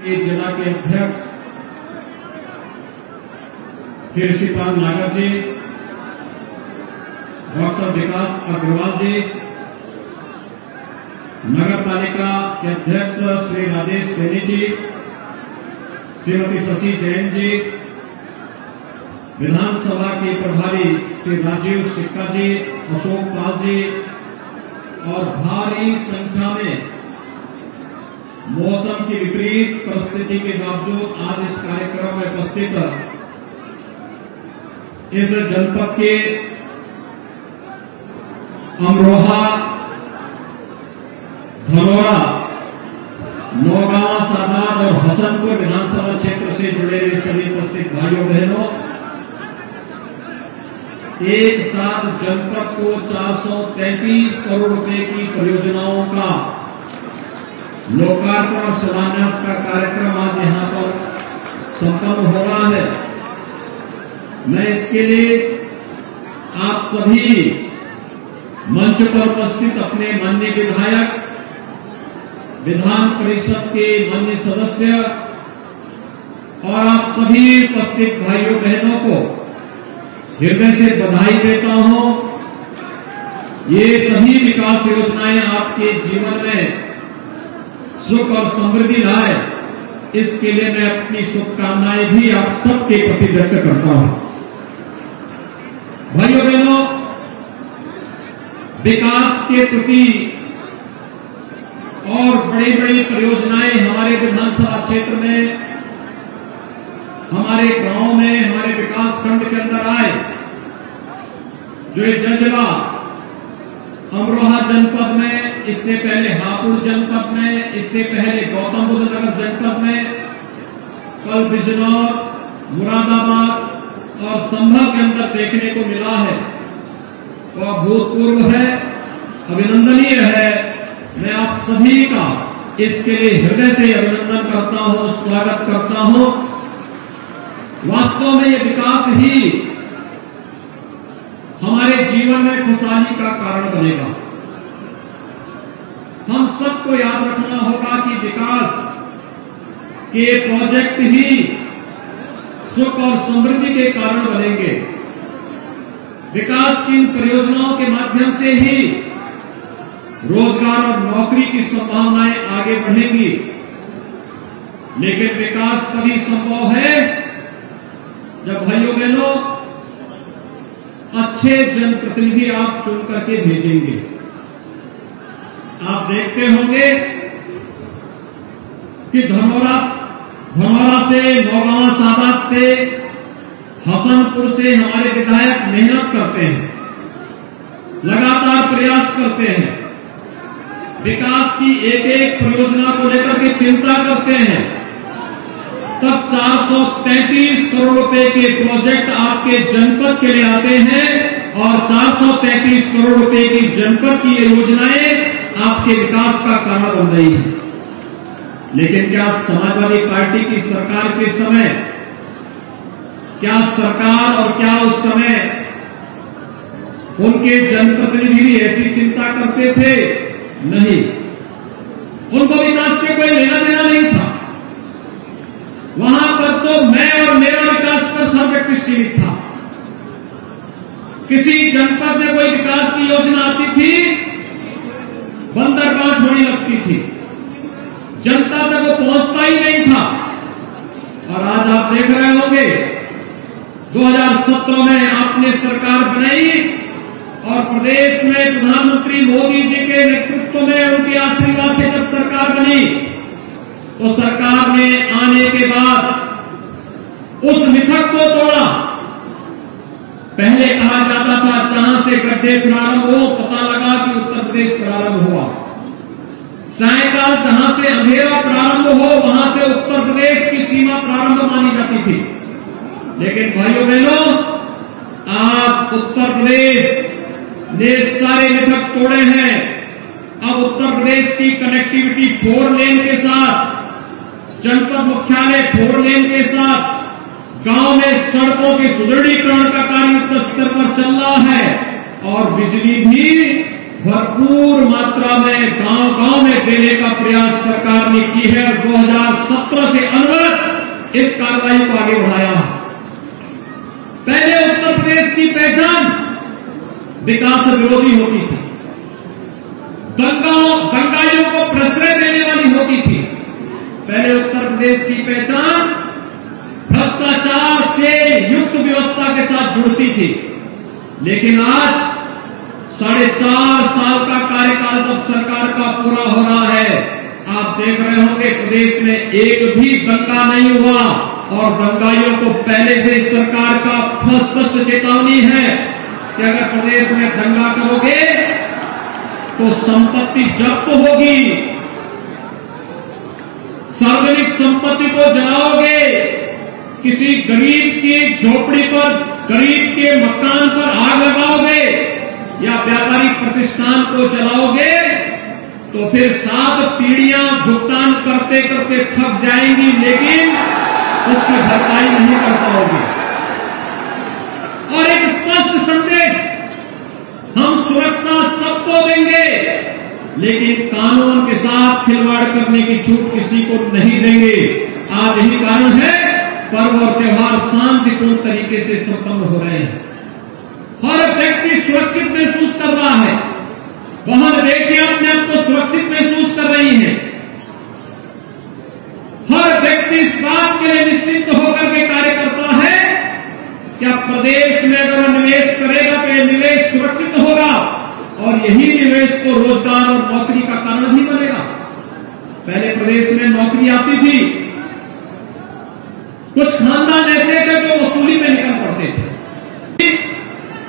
जिला के अध्यक्ष कृषिपाल नागर जी, डॉक्टर विकास अग्रवाल जी, नगर पालिका के अध्यक्ष श्री राजेश सैनी जी, श्रीमती शशि जैन जी, विधानसभा के प्रभारी श्री राजीव सिक्का जी, अशोक पाल जी और भारी संख्या में मौसम की विपरीत परिस्थिति के बावजूद आज इस कार्यक्रम में उपस्थित इस जनपद के अमरोहा, धनौरा, नौगांव, सादात और हसनपुर विधानसभा क्षेत्र से जुड़े हुए सभी उपस्थित भाइयों बहनों, एक साथ जनपद को 433 करोड़ रुपए की परियोजनाओं का लोकार्पण और शिलान्यास का कार्यक्रम आज यहां पर संपन्न हो रहा है। मैं इसके लिए आप सभी मंच पर उपस्थित अपने माननीय विधायक, विधान परिषद के माननीय सदस्य और आप सभी उपस्थित भाइयों बहनों को हृदय से बधाई देता हूं। ये सभी विकास योजनाएं आपके जीवन में सुख और समृद्धि लाए, इसके लिए मैं अपनी शुभकामनाएं भी आप सबके प्रति व्यक्त करता हूं। भाइयों बहनों, विकास के प्रति और बड़ी बड़ी परियोजनाएं हमारे विधानसभा क्षेत्र में, हमारे गांव में, हमारे विकास खंड के अंदर आए। जो ये जलजिला अमरोहा जनपद में, इससे पहले हापुड़ जनपद में, इससे पहले गौतम बुद्ध नगर जनपद में, कल बिजनौर, मुरादाबाद और संभल के अंदर देखने को मिला है, वह अभूतपूर्व है, अभिनंदनीय है। मैं आप सभी का इसके लिए हृदय से अभिनंदन करता हूं, स्वागत करता हूं। वास्तव में ये विकास ही हमारे जीवन में खुशहाली का कारण बनेगा। हम सबको याद रखना होगा कि विकास के प्रोजेक्ट ही सुख और समृद्धि के कारण बनेंगे। विकास की इन परियोजनाओं के माध्यम से ही रोजगार और नौकरी की संभावनाएं आगे बढ़ेंगी। लेकिन विकास तभी संभव है जब भाइयों बहनों अच्छे जनप्रतिनिधि आप चुन करके भेजेंगे। आप देखते होंगे कि धनौरा से, नौगांव, सादात से, हसनपुर से हमारे विधायक मेहनत करते हैं, लगातार प्रयास करते हैं, विकास की एक एक परियोजना को लेकर के चिंता करते हैं। तब 433 करोड़ रुपए के प्रोजेक्ट आपके जनपद के लिए आते हैं और 433 करोड़ रुपए की जनपद की ये योजनाएं आपके विकास का कारण बन रही है। लेकिन क्या समाजवादी पार्टी की सरकार के समय, क्या सरकार और क्या उस समय उनके जनप्रतिनिधि भी ऐसी चिंता करते थे? नहीं, उनको विकास से कोई लेना देना नहीं था। वहां पर तो मैं और मेरा विकास पर सब व्यक्ति सीमित था। किसी जनपद में कोई विकास की योजना आती थी, बंदरगांठ होने लगती थी, जनता तक वो पहुंचता ही नहीं था। और आज आप देख रहे होंगे 2017 में आपने सरकार बनाई और प्रदेश में प्रधानमंत्री मोदी जी के नेतृत्व में, उनके आशीर्वाद से जब सरकार बनी तो सरकार ने आने के बाद उस मिथक को तोड़ा। पहले कहा जाता था जहां से गड्ढे प्रारंभ हो पता लगा कि उत्तर प्रदेश प्रारंभ हुआ। सायकाल जहां से अंधेरा प्रारंभ हो वहां से उत्तर प्रदेश की सीमा प्रारंभ मानी जाती थी। लेकिन भाइयों बहनों, आज उत्तर प्रदेश ने सारे मिथक तोड़े हैं। अब उत्तर प्रदेश की कनेक्टिविटी 4 लेन के साथ, जनपद मुख्यालय 4 लेन के साथ, गांव में सड़कों के सुदृढ़ीकरण का कार्य युद्ध स्तर पर चल रहा है और बिजली भी भरपूर मात्रा में गांव-गांव में देने का प्रयास सरकार ने की है और 2017 से अनवरत इस कार्रवाई को आगे बढ़ाया है। पहले उत्तर प्रदेश की पहचान विकास विरोधी होती थी, दंगाइयों को प्रश्रय देने वाली होती थी। पहले उत्तर प्रदेश की पहचान भ्रष्टाचार से युक्त व्यवस्था के साथ जुड़ती थी, लेकिन आज 4.5 साल का कार्यकाल जब सरकार का पूरा हो रहा है, आप देख रहे होंगे प्रदेश में एक भी दंगा नहीं हुआ और दंगाइयों को पहले से सरकार का स्पष्ट चेतावनी है कि अगर प्रदेश में दंगा करोगे तो संपत्ति जब्त होगी, सार्वजनिक संपत्ति को जलाओगे, किसी गरीब की झोपड़ी पर, गरीब के मकान पर आग लगाओगे या व्यापारिक प्रतिष्ठान को जलाओगे तो फिर 7 पीढ़ियां भुगतान करते करते थक जाएंगी, लेकिन उसकी भरपाई नहीं कर पाओगे। और एक स्पष्ट संदेश, हम सुरक्षा सबको देंगे, लेकिन कानून के साथ खिलवाड़ करने की छूट किसी को नहीं देंगे। आज यही कारण है पर्व और त्योहार शांतिपूर्ण तरीके से संपन्न हो रहे हैं। हर व्यक्ति सुरक्षित महसूस कर रहा है, वहां बेटियां अपने आप को सुरक्षित महसूस कर रही हैं। हर व्यक्ति इस बात के लिए निश्चित होकर के कार्य करता है कि अब प्रदेश में अगर निवेश करेगा तो यह निवेश सुरक्षित होगा और यही निवेश को रोजगार और नौकरी का कारण ही बनेगा। पहले प्रदेश में नौकरी आती थी, कुछ खानदान ऐसे थे जो वसूली में निकल पड़ते थे,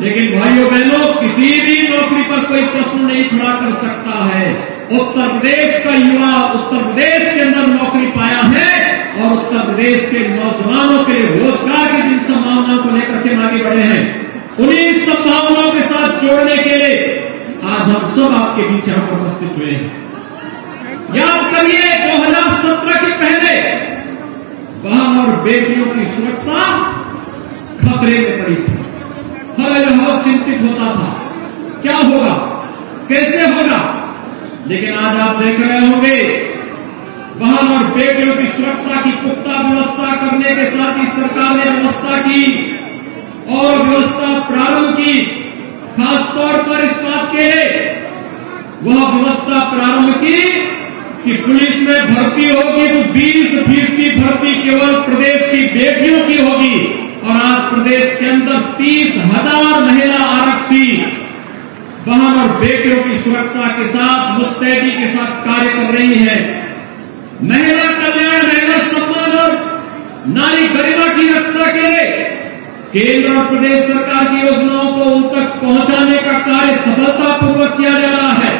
लेकिन भाइयों बहनों किसी भी नौकरी पर कोई प्रश्न नहीं खड़ा कर सकता है। उत्तर प्रदेश का युवा उत्तर प्रदेश के अंदर नौकरी पाया है और उत्तर प्रदेश के नौजवानों के लिए रोजगार की जिन संभावनाओं को लेकर के आगे बढ़े हैं, उन्हीं संभावनाओं के साथ जोड़ने के लिए आज हम सब आपके बीच यहां पर उपस्थित हुए हैं। याद करिए 2017 के पहले बहन और बेटियों की सुरक्षा खतरे में पड़ी थी। हर बहुत चिंतित होता था, क्या होगा, कैसे होगा, लेकिन आज आप देख रहे होंगे बहन और बेटियों की सुरक्षा की पुख्ता व्यवस्था करने के साथ ही सरकार ने व्यवस्था की और व्यवस्था प्रारंभ की। खासतौर पर इस बात के लिए वह व्यवस्था प्रारंभ की कि पुलिस में भर्ती होगी तो 20% भर्ती केवल प्रदेश की बेटियों की होगी और आज प्रदेश के अंदर 30,000 महिला आरक्षी बहन और बेटियों की सुरक्षा के साथ मुस्तैदी के साथ कार्य कर रही है। महिला कल्याण, महिला सम्मान और नारी गरिमा की रक्षा के लिए केंद्र और प्रदेश सरकार की योजनाओं को उन तक पहुंचाने का कार्य सफलतापूर्वक किया जा रहा है।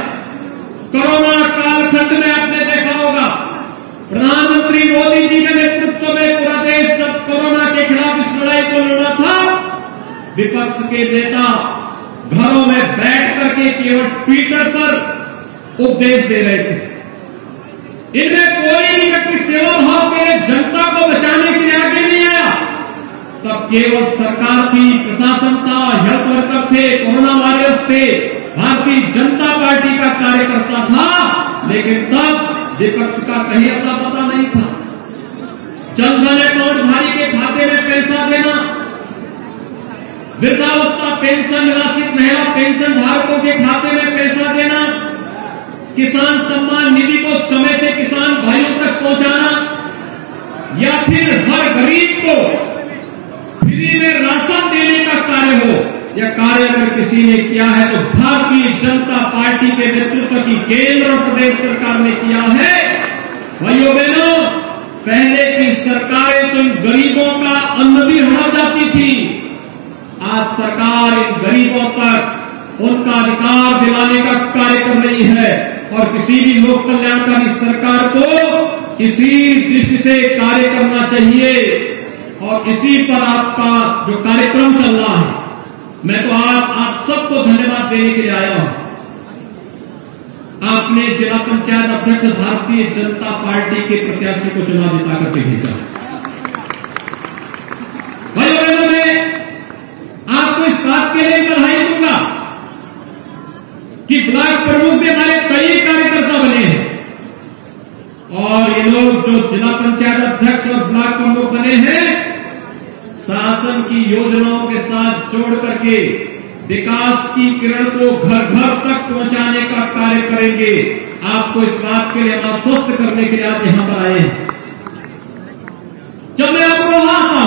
कोरोना कालखंड में आपने देखा होगा प्रधानमंत्री मोदी जी के नेतृत्व में पूरा देश जब कोरोना के खिलाफ इस लड़ाई को लड़ा था, विपक्ष के नेता घरों में बैठ करके केवल ट्विटर पर उपदेश दे रहे थे। इनमें कोई भी व्यक्ति सेवा भाव के लिए जनता को बचाने के लिए आगे नहीं आया। तब केवल सरकार थी, प्रशासन था, हेल्थ वर्कर थे, कोरोना वॉरियर्स थे, भारतीय जनता पार्टी का कार्यकर्ता था, लेकिन तब विपक्ष का कहीं अता पता नहीं था। जनधन अकाउंटधारी के खाते में पैसा देना, वृद्धावस्था पेंशन, निराश्रित महिला पेंशन धारकों के खाते में पैसा देना, किसान सम्मान निधि को समय से किसान भाइयों तक पहुंचाना या फिर हर गरीब को फ्री में राशन देने का कार्य हो, यह कार्य अगर किसी ने किया है तो भारतीय जनता पार्टी के नेतृत्व की केंद्र और प्रदेश सरकार ने किया है। भाइयों बहनों, पहले की सरकारें तो इन गरीबों का अन्न भी हड़ा जाती थी, आज सरकार इन गरीबों तक उनका अधिकार दिलाने का कार्य कर रही है और किसी भी लोक कल्याणकारी सरकार को इसी दृष्टि से कार्य करना चाहिए और इसी पर आपका जो कार्यक्रम चल रहा है, मैं तो आज आप सबको धन्यवाद देने के लिए आया हूं। आपने जिला पंचायत अध्यक्ष भारतीय जनता पार्टी के प्रत्याशी को चुनाव जिता करके भेजा। भाइयों बहनों, मैं आपको इस बात के लिए बधाई दूंगा कि कि ब्लॉक प्रमुख भी हमारे कई कार्यकर्ता बने हैं और ये लोग जो जिला पंचायत अध्यक्ष और ब्लॉक प्रमुख बने हैं, शासन की योजनाओं के साथ जोड़ करके विकास की किरण को घर घर तक पहुंचाने का कार्य करेंगे। आपको इस बात के लिए आश्वस्त करने के लिए आज यहां पर आए हैं। जब मैं अमरोहा था,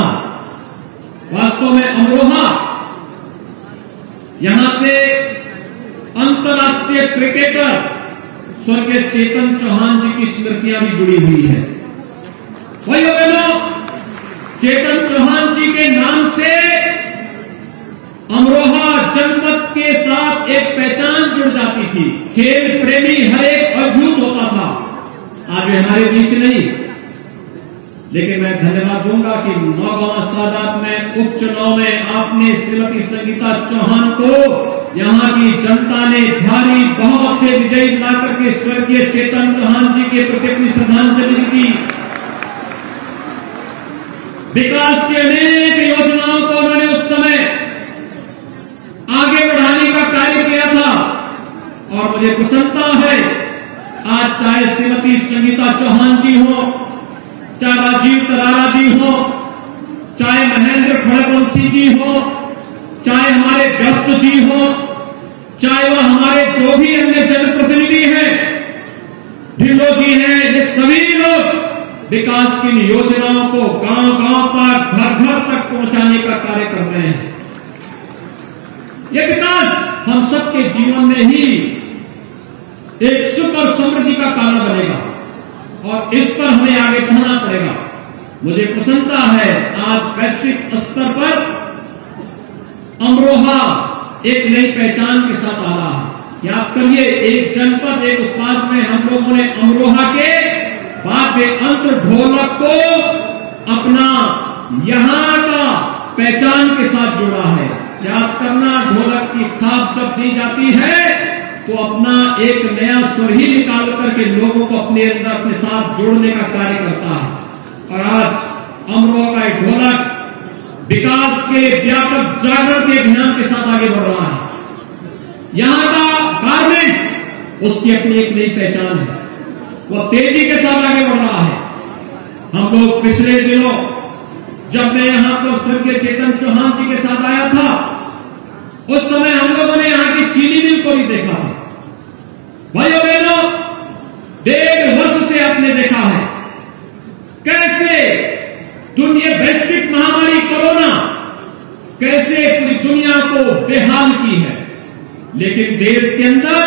वास्तव में अमरोहा यहां से अंतर्राष्ट्रीय क्रिकेटर स्वर्गीय चेतन चौहान जी की स्मृतियां भी जुड़ी हुई है। भाइयों बहनों, चेतन चौहान जी के नाम से अमरोहा जनपद के साथ एक पहचान जुड़ जाती थी। खेल प्रेमी हर एक अद्भुत होता था। आज वे हमारे बीच नहीं, लेकिन मैं धन्यवाद दूंगा कि नौगांव सादात में उपचुनाव में आपने श्रीमती संगीता चौहान को यहां की जनता ने भारी बहुमत से विजयी बनाकर के स्वर्गीय चेतन चौहान जी के प्रति अपनी श्रद्धांजलि की। विकास की अनेक योजनाओं को उन्होंने उस समय आगे बढ़ाने का कार्य किया था और मुझे प्रसन्नता है आज चाहे श्रीमती संगीता चौहान जी हो, चाहे राजीव तरारा जी हो, चाहे महेंद्र फड़वंशी जी हो, चाहे हमारे व्यस्त जी हो, चाहे वह हमारे जो भी अन्य जनप्रतिनिधि हैं, ढिल्लो जी हैं, ये सभी लोग विकास की योजनाओं को गांव-गांव पर घर घर तक पहुंचाने का कार्य कर रहे हैं। यह विकास हम सबके जीवन में ही एक सुख और समृद्धि का कारण बनेगा और इस पर हमें आगे बढ़ना पड़ेगा। मुझे प्रसन्नता है आज वैश्विक स्तर पर अमरोहा एक नई पहचान के साथ आ रहा है। याद करिए, एक जनपद एक उत्पाद में हम लोगों ने अमरोहा के वाद्य यंत्र ढोलक को अपना यहां का पहचान के साथ जोड़ा है। याद करना, ढोलक की थाप जब दी जाती है तो अपना एक नया स्वर ही निकाल करके लोगों को अपने अंदर अपने साथ जोड़ने का कार्य करता है। और आज अमरोहा का एक ढोलक विकास के व्यापक जागरण के अभियान के साथ आगे बढ़ रहा है। यहां का गारमेंट उसकी अपनी एक नई पहचान है, वह तेजी के साथ आगे बढ़ रहा है। हम लोग पिछले दिनों जब मैं यहां पर स्वर्गीय चेतन चौहान जी के साथ आया था, उस समय हम लोगों ने यहां की चीनी मिल को भी देखा था। भाइयों बहनों, 1.5 वर्ष से आपने देखा है कैसे दुनिया वैश्विक महामारी कोरोना कैसे पूरी दुनिया को बेहाल की है, लेकिन देश के अंदर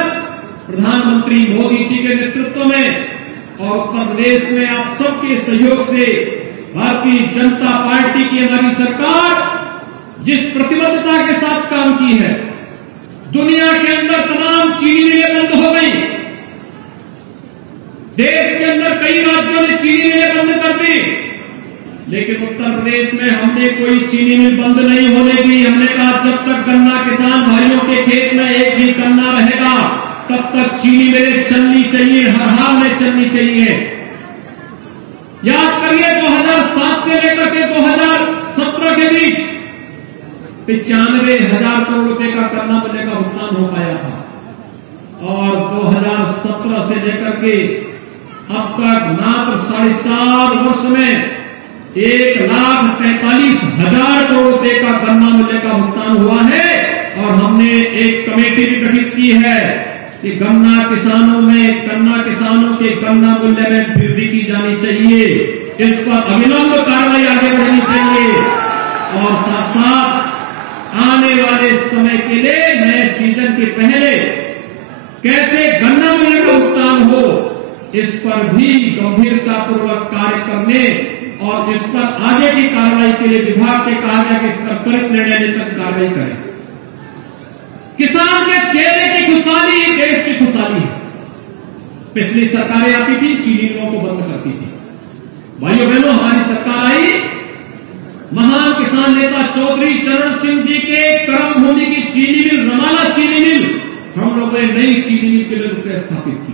प्रधानमंत्री मोदी जी के नेतृत्व में और उत्तर प्रदेश में आप सबके सहयोग से भारतीय जनता पार्टी की हमारी सरकार जिस प्रतिबद्धता के साथ काम की है, दुनिया के अंदर तमाम चीनी मिलें बंद हो गई। देश के अंदर कई राज्यों ने चीनी मिलें बंद कर दी, लेकिन उत्तर प्रदेश में हमने कोई चीनी मिल बंद नहीं होने दी। हमने कहा जब तक गन्ना किसान भाइयों के खेत में एक भी गन्ना रहेगा तब तक चीनी मिलें चलनी चाहिए, हर हाल में चलनी चाहिए। याद करिए 2007 से लेकर के 2017 के बीच 95,000 करोड़ रुपए का गन्ना मिलने का भुगतान हो पाया था और 2017 से लेकर के अब तक मात्र 4.5 वर्ष में 1,43,000 करोड़ रुपए का गन्ना मूल्य का भुगतान हुआ है। और हमने एक कमेटी भी गठित की है कि गन्ना किसानों के गन्ना मूल्य में वृद्धि की जानी चाहिए, इस पर अविलंब कार्रवाई आगे बढ़नी चाहिए और साथ साथ आने वाले समय के लिए नए सीजन के पहले कैसे गन्ना मूल्य का भुगतान हो, इस पर भी गंभीरतापूर्वक कार्य करने और इस पर आगे की कार्रवाई के लिए विभाग के कहा गया कि इस पर त्वरित निर्णय लेने तक कार्रवाई करें। किसान के चेहरे की खुशहाली देश की खुशहाली है। पिछली सरकारें आती थी, चीनी मिलों को बंद करती थी। भाइयों बहनों, हमारी सरकार आई, महान किसान नेता चौधरी चरण सिंह जी के कर्मभूमि की चीनी मिल, रमाला चीनी मिल, हम लोगों ने नई चीनी मिल के लिए रुपये स्थापित की।